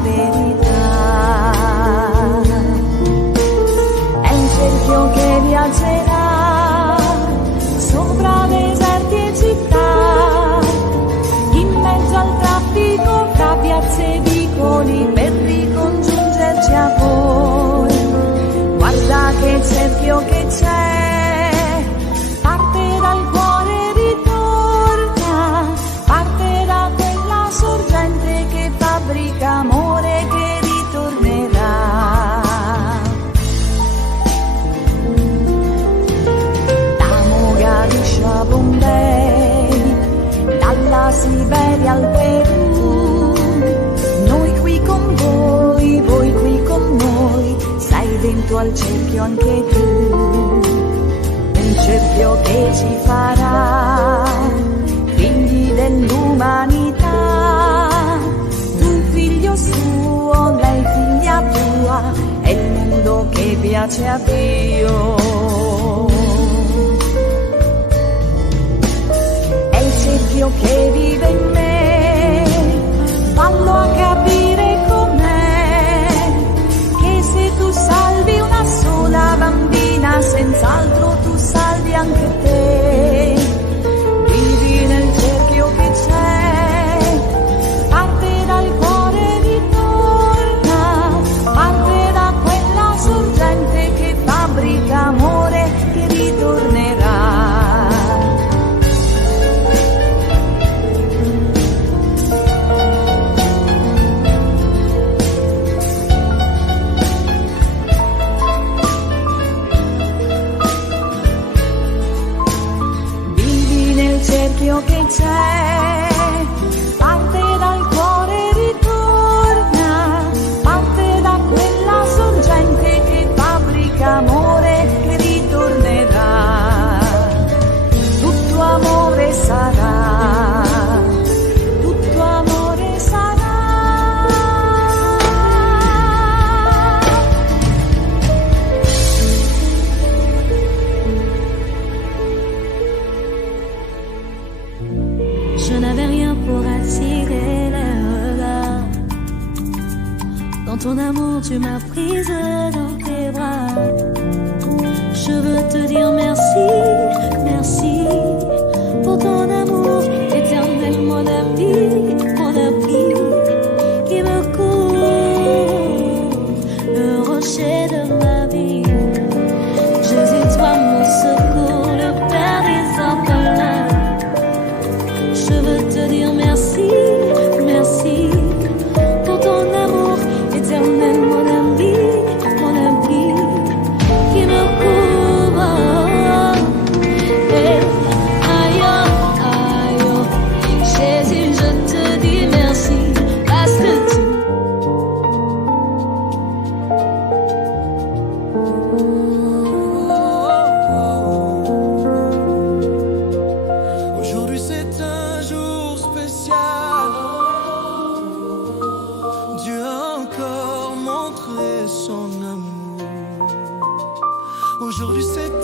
la verità. È un cerchio che viaggerà sopra deserti e città, in mezzo al traffico fra piazze e vicoli, per ricongiungerci a voi. Guarda che cerchio che c'è, parte dal cuore e ritorna, parte da quella sorgente che fabbrica amore che ritornerà. Da Mogadiscio a Bombay, dalla Siberia al Perù, noi qui con voi, voi qui con noi, sei dentro al cerchio anche tu. Un cerchio che ci farà figli dell'umanità, tu figlio suo, lei figlia tua, è il mondo che piace a Dio. È il cerchio che vive in me, fallo a capire com'è, che se tu salvi una sola bambina, senz'altro tu salvi anche te. Vivi nel cerchio che c'è, parte dal cuore e ritorna, parte da quella sorgente che fabbrica amore che ritornerà. Cerchio che c'è, parte dal cuore e ritorna, parte da quella sorgente che fabbrica amore che ritornerà. Tutto amore sarà, tutto amore sarà. Je n'avais rien pour attirer les regards. Dans ton amour, tu m'as prise dans tes bras. Je veux te dire merci, merci pour ton amour éternel, mon appui qui me couvre, le rocher de ma vie. Jésus, toi mon secours, le Père des orphelins. Je veux te dire merci, merci pour ton amour éternel, mon ami qui me couvre. Hey, aïe, aïe, Jésus, je te dis merci parce que tu Aujourd'hui c'est un jour spécial. Dieu a encore montré son amour. Aujourd'hui c'est